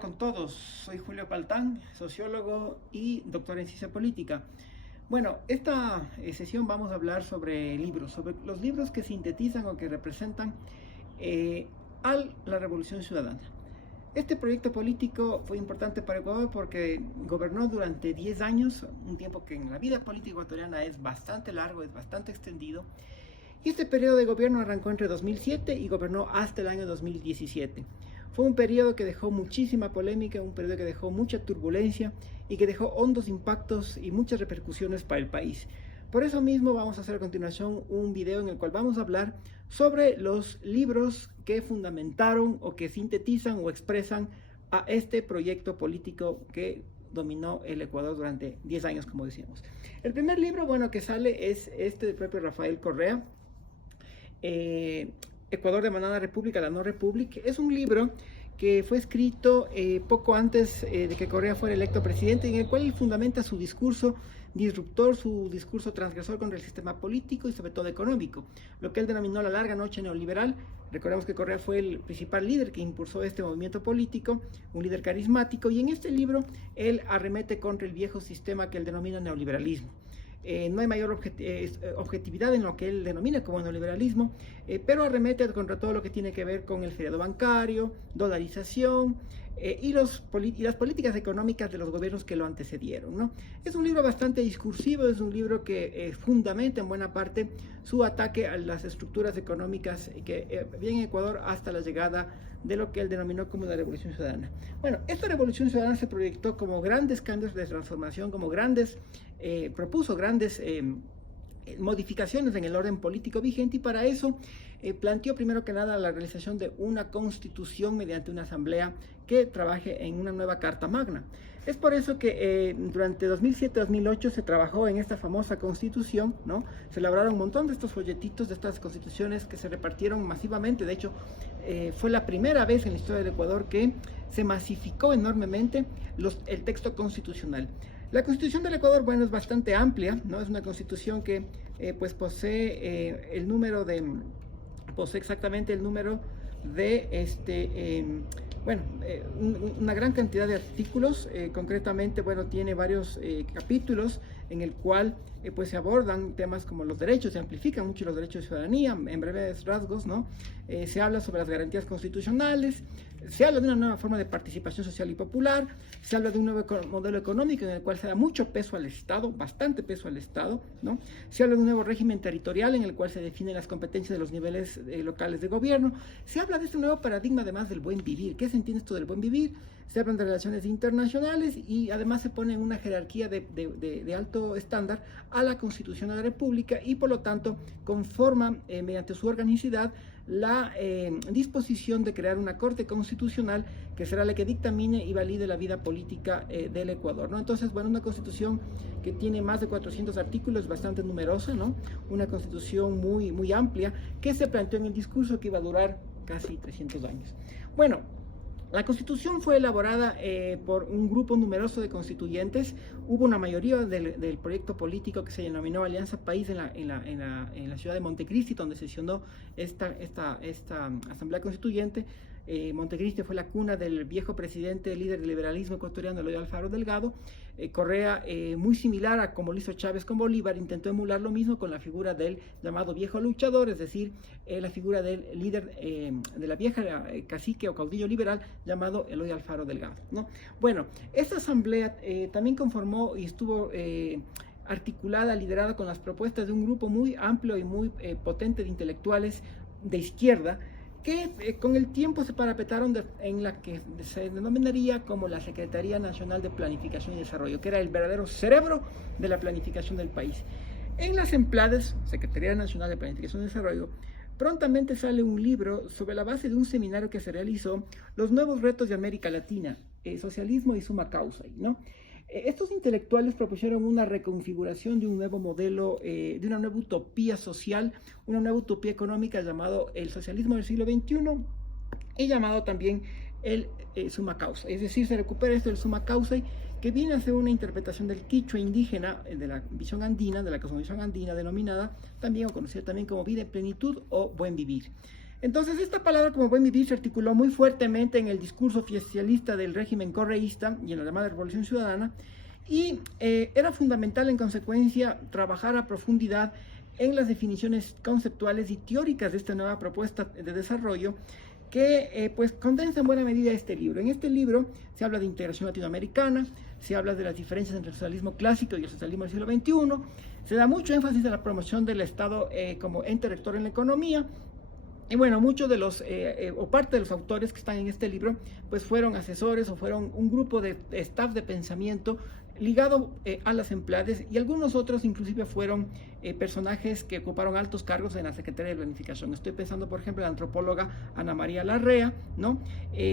Hola con todos, soy Julio Paltán, sociólogo y doctor en ciencia política. Bueno, esta sesión vamos a hablar sobre libros, sobre los libros que sintetizan o que representan a la Revolución Ciudadana. Este proyecto político fue importante para Ecuador porque gobernó durante 10 años, un tiempo que en la vida política ecuatoriana es bastante largo, es bastante extendido. Y este periodo de gobierno arrancó entre 2007 y gobernó hasta el año 2017. Fue un periodo que dejó muchísima polémica, un periodo que dejó mucha turbulencia y que dejó hondos impactos y muchas repercusiones para el país. Por eso mismo vamos a hacer a continuación un video en el cual vamos a hablar sobre los libros que fundamentaron o que sintetizan o expresan a este proyecto político que dominó el Ecuador durante 10 años, como decíamos. El primer libro, bueno, que sale es este del propio Rafael Correa, Ecuador de Manada República, la No República. Es un libro que fue escrito poco antes de que Correa fuera electo presidente, en el cual él fundamenta su discurso disruptor, su discurso transgresor contra el sistema político y sobre todo económico, lo que él denominó la larga noche neoliberal. Recordemos que Correa fue el principal líder que impulsó este movimiento político, un líder carismático, y en este libro él arremete contra el viejo sistema que él denomina neoliberalismo. No hay mayor objetividad en lo que él denomina como neoliberalismo, pero arremete contra todo lo que tiene que ver con el feriado bancario, dolarización y las políticas económicas de los gobiernos que lo antecedieron, ¿no? Es un libro bastante discursivo, es un libro que fundamenta en buena parte su ataque a las estructuras económicas que había en Ecuador hasta la llegada de lo que él denominó como la Revolución Ciudadana. Bueno, esta Revolución Ciudadana se proyectó como grandes cambios de transformación, como propuso grandes modificaciones en el orden político vigente, y para eso planteó primero que nada la realización de una constitución mediante una asamblea que trabaje en una nueva Carta Magna. Es por eso que durante 2007-2008 se trabajó en esta famosa constitución, ¿no? Se elaboraron un montón de estos folletitos, de estas constituciones que se repartieron masivamente. De hecho, fue la primera vez en la historia del Ecuador que se masificó enormemente el texto constitucional. La Constitución del Ecuador, bueno, es bastante amplia, ¿no? Es una constitución que pues posee exactamente el número de una gran cantidad de artículos. Concretamente, bueno, tiene varios capítulos en el cual pues se abordan temas como los derechos, se amplifican mucho los derechos de ciudadanía, en breves rasgos, ¿no? Se habla sobre las garantías constitucionales, se habla de una nueva forma de participación social y popular, se habla de un nuevo modelo económico en el cual se da mucho peso al Estado, bastante peso al Estado, ¿no? Se habla de un nuevo régimen territorial en el cual se definen las competencias de los niveles locales de gobierno. Se habla de este nuevo paradigma además del buen vivir. ¿Qué se entiende esto del buen vivir? Se hablan de relaciones internacionales y además se pone en una jerarquía de alto estándar a la Constitución de la República, y por lo tanto conforma mediante su organicidad la disposición de crear una Corte Constitucional que será la que dictamine y valide la vida política del Ecuador, ¿no? Entonces, bueno, una constitución que tiene más de 400 artículos, bastante numerosa, ¿no? Una constitución muy, muy amplia que se planteó en el discurso que iba a durar casi 300 años. Bueno, la Constitución fue elaborada por un grupo numeroso de constituyentes. Hubo una mayoría del proyecto político que se denominó Alianza País en la ciudad de Montecristi, donde sesionó esta Asamblea Constituyente. Montecristi fue la cuna del viejo presidente, líder del liberalismo ecuatoriano, Eloy Alfaro Delgado. Correa, muy similar a como lo hizo Chávez con Bolívar, intentó emular lo mismo con la figura del llamado viejo luchador, es decir, la figura del líder de la vieja cacique o caudillo liberal llamado Eloy Alfaro Delgado, ¿no? Bueno, esta asamblea también conformó y estuvo articulada, liderada con las propuestas de un grupo muy amplio y muy potente de intelectuales de izquierda, que con el tiempo se parapetaron en la que se denominaría como la Secretaría Nacional de Planificación y Desarrollo, que era el verdadero cerebro de la planificación del país. En las EMPLADES, Secretaría Nacional de Planificación y Desarrollo, prontamente sale un libro sobre la base de un seminario que se realizó, Los nuevos retos de América Latina, socialismo y summa causa, ¿no? Estos intelectuales propusieron una reconfiguración de un nuevo modelo, de una nueva utopía social, una nueva utopía económica llamado el socialismo del siglo XXI y llamado también el summa causa. Es decir, se recupera esto del summa causa, que viene a ser una interpretación del quichua indígena, de la visión andina, de la cosmovisión andina, denominada también o conocida también como vida en plenitud o buen vivir. Entonces, esta palabra como buen vivir se articuló muy fuertemente en el discurso oficialista del régimen correísta y en la llamada Revolución Ciudadana, y era fundamental, en consecuencia, trabajar a profundidad en las definiciones conceptuales y teóricas de esta nueva propuesta de desarrollo que pues condensa en buena medida este libro. En este libro se habla de integración latinoamericana, se habla de las diferencias entre el socialismo clásico y el socialismo del siglo XXI, se da mucho énfasis a la promoción del Estado como ente rector en la economía. Y bueno, muchos de los, o parte de los autores que están en este libro, pues fueron asesores o fueron un grupo de staff de pensamiento ligado a las empleadas, y algunos otros inclusive fueron personajes que ocuparon altos cargos en la Secretaría de Planificación. Estoy pensando, por ejemplo, en la antropóloga Ana María Larrea, ¿no?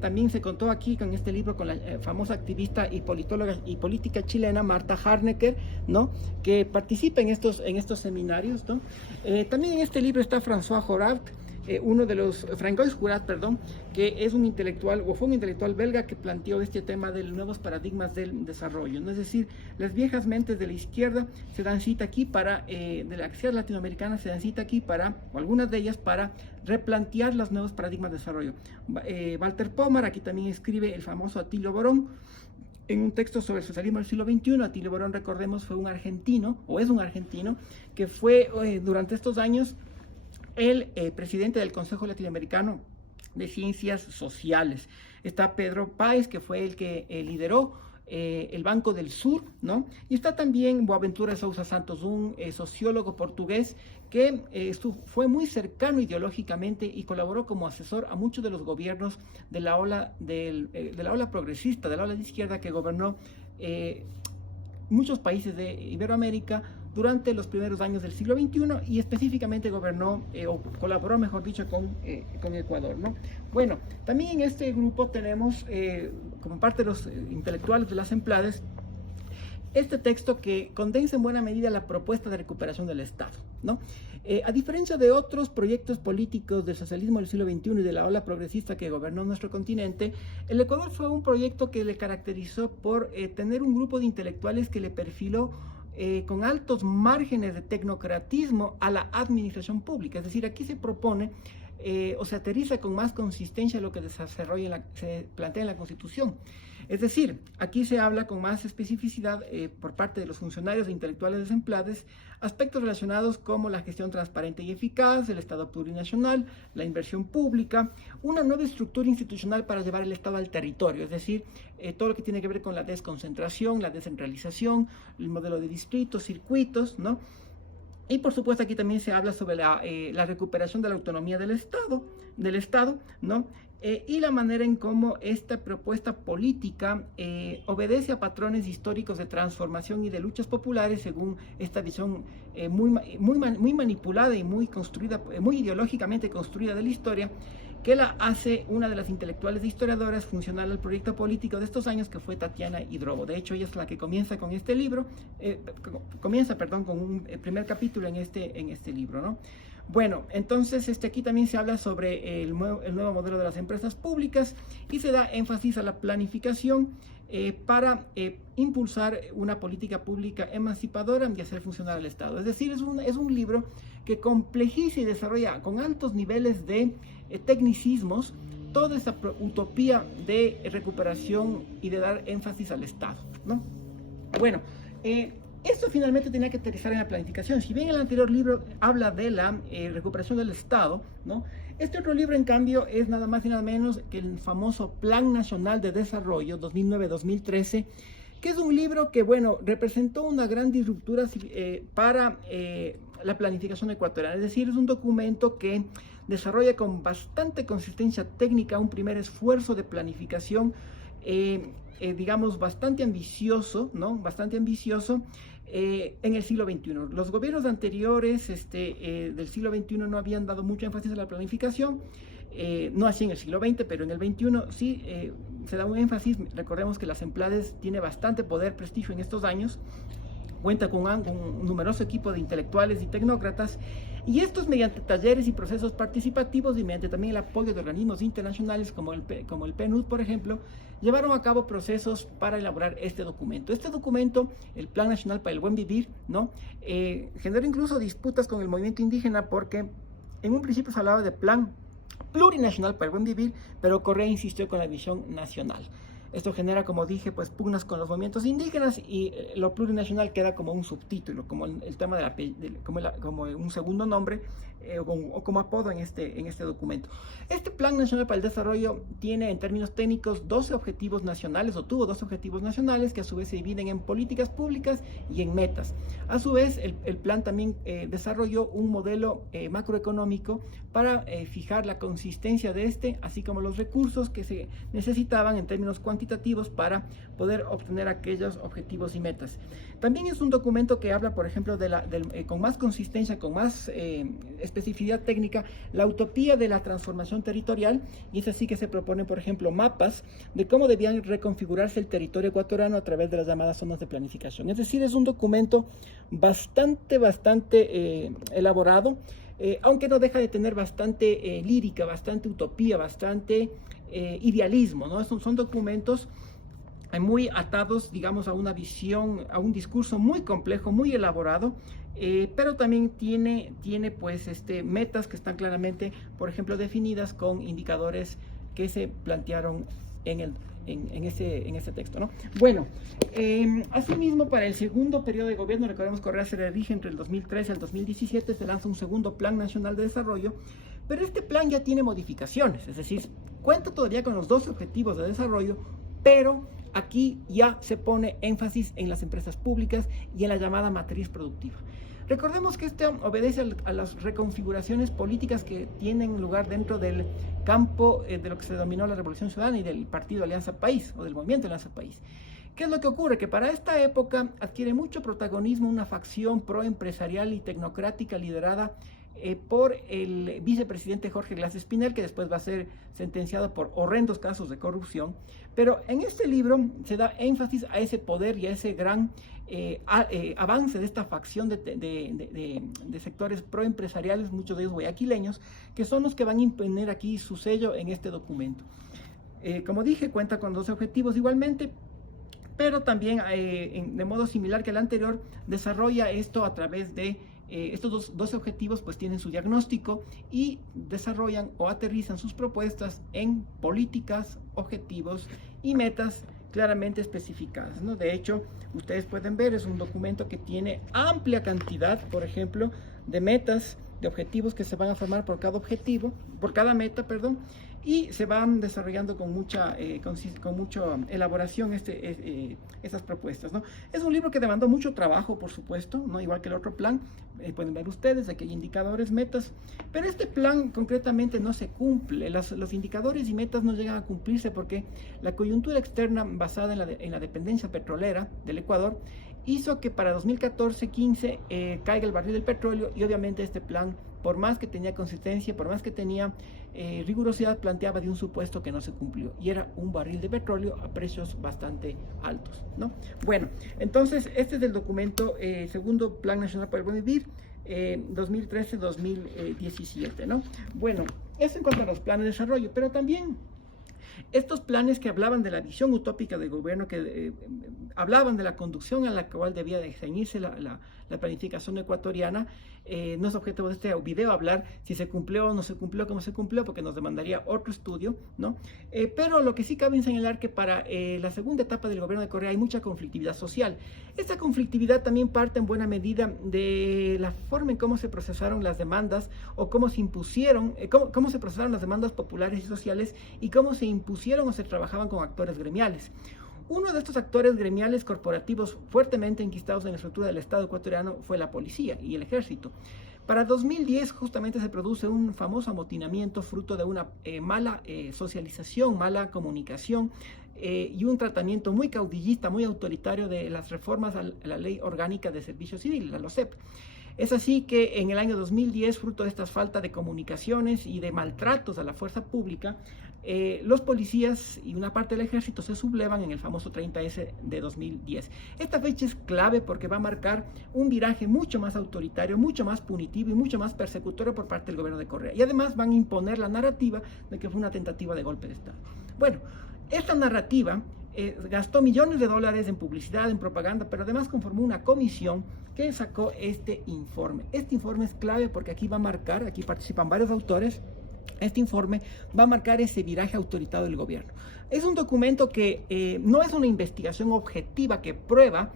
También se contó aquí con este libro con la famosa activista y politóloga y política chilena Marta Harnecker, ¿no? Que participa en estos seminarios, ¿no? También en este libro está François Horadt, uno de los, Francois Jurat, perdón, que es un intelectual, o fue un intelectual belga que planteó este tema de los nuevos paradigmas del desarrollo, ¿no? Es decir, las viejas mentes de la izquierda se dan cita aquí para, de la izquierda latinoamericana se dan cita aquí para, o algunas de ellas, para replantear los nuevos paradigmas de desarrollo. Walter Pomar aquí también escribe el famoso Atilio Borón, en un texto sobre el socialismo del siglo XXI. Atilio Borón, recordemos, fue un argentino, o es un argentino, que fue durante estos años el presidente del Consejo Latinoamericano de Ciencias Sociales. Está Pedro Páez, que fue el que lideró el Banco del Sur, ¿no? Y está también Boaventura de Sousa Santos, un sociólogo portugués que fue muy cercano ideológicamente y colaboró como asesor a muchos de los gobiernos de la ola, de la ola progresista, de la ola de izquierda que gobernó muchos países de Iberoamérica durante los primeros años del siglo XXI, y específicamente gobernó o colaboró, mejor dicho, con Ecuador, ¿no? Bueno, también en este grupo tenemos, como parte de los intelectuales de las empleadas, este texto que condensa en buena medida la propuesta de recuperación del Estado, ¿no? A diferencia de otros proyectos políticos del socialismo del siglo XXI y de la ola progresista que gobernó nuestro continente, el Ecuador fue un proyecto que le caracterizó por tener un grupo de intelectuales que le perfiló con altos márgenes de tecnocratismo a la administración pública. Es decir, aquí se propone o se aterriza con más consistencia lo que se plantea en la Constitución. Es decir, aquí se habla con más especificidad por parte de los funcionarios e intelectuales desempleados aspectos relacionados como la gestión transparente y eficaz, el Estado plurinacional, la inversión pública, una nueva estructura institucional para llevar el Estado al territorio, es decir, todo lo que tiene que ver con la desconcentración, la descentralización, el modelo de distritos, circuitos, ¿no? Y por supuesto aquí también se habla sobre la recuperación de la autonomía del Estado, ¿no? Y la manera en cómo esta propuesta política obedece a patrones históricos de transformación y de luchas populares según esta visión muy manipulada y muy construida, muy ideológicamente construida de la historia, que la hace una de las intelectuales e historiadoras funcional al proyecto político de estos años, que fue Tatiana Hidrobo. De hecho, ella es la que comienza con este libro, con un primer capítulo en este libro, ¿no? Bueno, entonces aquí también se habla sobre el nuevo modelo de las empresas públicas y se da énfasis a la planificación para impulsar una política pública emancipadora y hacer funcionar el Estado. Es decir, es un libro que complejiza y desarrolla con altos niveles de tecnicismos toda esa utopía de recuperación y de dar énfasis al Estado, ¿no? Bueno, esto finalmente tenía que aterrizar en la planificación. Si bien el anterior libro habla de la recuperación del Estado, ¿no? Este otro libro, en cambio, es nada más y nada menos que el famoso Plan Nacional de Desarrollo 2009-2013, que es un libro que, bueno, representó una gran disruptura para la planificación ecuatoriana. Es decir, es un documento que desarrolla con bastante consistencia técnica un primer esfuerzo de planificación, digamos, bastante ambicioso, ¿no? Bastante ambicioso en el siglo XXI. Los gobiernos anteriores del siglo XXI no habían dado mucho énfasis a la planificación, no así en el siglo XX, pero en el XXI sí se da un énfasis. Recordemos que las empleadas tiene bastante poder, prestigio en estos años, cuenta con un numeroso equipo de intelectuales y tecnócratas, y estos mediante talleres y procesos participativos y mediante también el apoyo de organismos internacionales como el PNUD, por ejemplo, llevaron a cabo procesos para elaborar este documento. Este documento, el Plan Nacional para el Buen Vivir, ¿no? Generó incluso disputas con el movimiento indígena porque en un principio se hablaba de plan plurinacional para el buen vivir, pero Correa insistió con la visión nacional. Esto genera, como dije, pues pugnas con los movimientos indígenas y lo plurinacional queda como un subtítulo, como el tema como un segundo nombre o como apodo en este documento. Este Plan Nacional para el Desarrollo tiene en términos técnicos 12 objetivos nacionales, o tuvo 12 objetivos nacionales que a su vez se dividen en políticas públicas y en metas. A su vez, el plan también desarrolló un modelo macroeconómico para fijar la consistencia de así como los recursos que se necesitaban en términos cuantitativos para poder obtener aquellos objetivos y metas. También es un documento que habla, por ejemplo, con más consistencia, con más especificidad técnica, la utopía de la transformación territorial, y es así que se proponen, por ejemplo, mapas de cómo debían reconfigurarse el territorio ecuatoriano a través de las llamadas zonas de planificación. Es decir, es un documento bastante elaborado, aunque no deja de tener bastante lírica, bastante utopía, bastante idealismo, ¿no? Son documentos muy atados, digamos, a una visión, a un discurso muy complejo, muy elaborado, pero también tiene pues metas que están claramente, por ejemplo, definidas con indicadores que se plantearon en ese texto, ¿no? Bueno, asimismo, para el segundo periodo de gobierno, recordemos, Correa se dirige entre el 2013 al 2017, se lanza un segundo Plan Nacional de Desarrollo, pero este plan ya tiene modificaciones, es decir, cuenta todavía con los 12 objetivos de desarrollo, pero aquí ya se pone énfasis en las empresas públicas y en la llamada matriz productiva. Recordemos que obedece a las reconfiguraciones políticas que tienen lugar dentro del campo de lo que se denominó la Revolución Ciudadana y del Partido Alianza País, o del Movimiento Alianza País. ¿Qué es lo que ocurre? Que para esta época adquiere mucho protagonismo una facción proempresarial y tecnocrática liderada por el vicepresidente Jorge Glass Espinel, que después va a ser sentenciado por horrendos casos de corrupción. Pero en este libro se da énfasis a ese poder y a ese gran avance de esta facción de sectores proempresariales, muchos de ellos guayaquileños, que son los que van a imponer aquí su sello en este documento. Como dije, cuenta con 12 objetivos igualmente, pero también de modo similar que el anterior, desarrolla esto a través de estos 12 objetivos, pues tienen su diagnóstico y desarrollan o aterrizan sus propuestas en políticas, objetivos y metas claramente especificadas, ¿no? De hecho, ustedes pueden ver, es un documento que tiene amplia cantidad, por ejemplo, de metas, de objetivos que se van a formar por cada meta, perdón, y se van desarrollando con mucha elaboración estas propuestas, ¿no? Es un libro que demandó mucho trabajo, por supuesto, ¿no? Igual que el otro plan, pueden ver ustedes de que hay indicadores, metas, pero este plan concretamente no se cumple. Los indicadores y metas no llegan a cumplirse porque la coyuntura externa basada en la dependencia petrolera del Ecuador hizo que para 2014-15 caiga el barril del petróleo, y obviamente este plan, por más que tenía consistencia, por más que tenía rigurosidad, planteaba de un supuesto que no se cumplió, y era un barril de petróleo a precios bastante altos, ¿no? Bueno, entonces este es el documento segundo Plan Nacional para el Buen Vivir, 2013-2017, ¿no? Bueno, eso en cuanto a los planes de desarrollo, pero también estos planes que hablaban de la visión utópica del gobierno, que hablaban de la conducción a la cual debía de ceñirse la planificación ecuatoriana, no es objeto de este video hablar si se cumplió o no se cumplió, cómo se cumplió, porque nos demandaría otro estudio, ¿no? Pero lo que sí cabe señalar que para la segunda etapa del gobierno de Correa hay mucha conflictividad social. Esta conflictividad también parte en buena medida de la forma en cómo se procesaron las demandas, o cómo se impusieron, cómo se procesaron las demandas populares y sociales, y cómo se impusieron o se trabajaban con actores gremiales. Uno de estos actores gremiales corporativos fuertemente enquistados en la estructura del Estado ecuatoriano fue la policía y el ejército. Para 2010 justamente se produce un famoso amotinamiento fruto de una mala socialización, mala comunicación y un tratamiento muy caudillista, muy autoritario de las reformas a la Ley Orgánica de Servicio Civil, la LOSEP. Es así que en el año 2010, fruto de esta falta de comunicaciones y de maltratos a la fuerza pública, los policías y una parte del ejército se sublevan en el famoso 30S de 2010. Esta fecha es clave porque va a marcar un viraje mucho más autoritario, mucho más punitivo y mucho más persecutorio por parte del gobierno de Correa. Y además van a imponer la narrativa de que fue una tentativa de golpe de Estado. Bueno, esta narrativa gastó millones de dólares en publicidad, en propaganda, pero además conformó una comisión que sacó este informe. Este informe es clave porque aquí va a marcar, aquí participan varios autores, este informe va a marcar ese viraje autoritario del gobierno. Es un documento que no es una investigación objetiva que prueba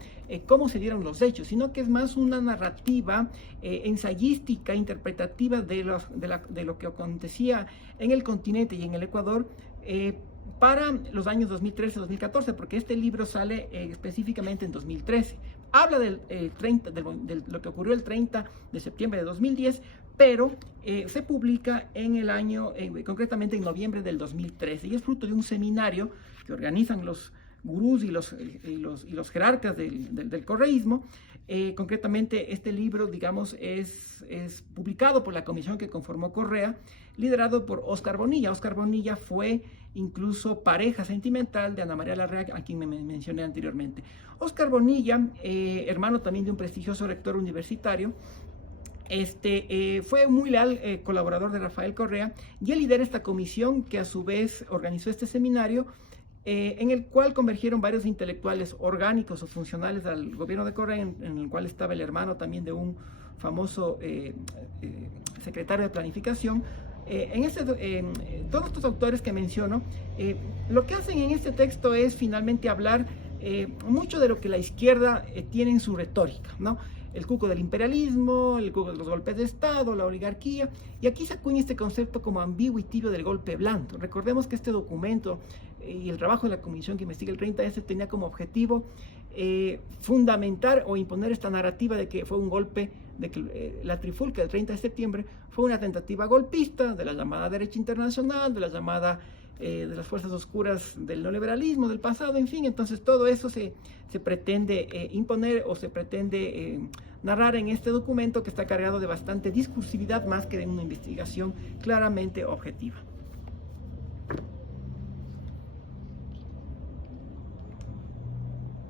cómo se dieron los hechos, sino que es más una narrativa ensayística, interpretativa de lo que acontecía en el continente y en el Ecuador para los años 2013-2014, porque este libro sale específicamente en 2013. Habla de lo que ocurrió el 30 de septiembre de 2010, pero se publica en el año, concretamente en noviembre del 2013, y es fruto de un seminario que organizan los gurús y los jerarcas del correísmo. Concretamente, este libro, digamos, es publicado por la comisión que conformó Correa, liderado por Óscar Bonilla. Óscar Bonilla fue incluso pareja sentimental de Ana María Larrea, a quien me mencioné anteriormente. Óscar Bonilla, hermano también de un prestigioso rector universitario, fue muy leal colaborador de Rafael Correa, y él lidera esta comisión que a su vez organizó este seminario, en el cual convergieron varios intelectuales orgánicos o funcionales al gobierno de Correa, en el cual estaba el hermano también de un famoso secretario de planificación. Todos estos autores que menciono, lo que hacen en este texto es finalmente hablar mucho de lo que la izquierda tiene en su retórica, ¿no? El cuco del imperialismo, el cuco de los golpes de Estado, la oligarquía, y aquí se acuña este concepto como ambiguo y tibio del golpe blando. Recordemos que este documento y el trabajo de la comisión que investiga el 30S tenía como objetivo fundamentar o imponer esta narrativa de que fue un golpe, de que la trifulca del 30 de septiembre fue una tentativa golpista de la llamada derecha internacional, de la llamada de las fuerzas oscuras del neoliberalismo del pasado, en fin. Entonces todo eso se pretende imponer o se pretende narrar en este documento, que está cargado de bastante discursividad más que de una investigación claramente objetiva.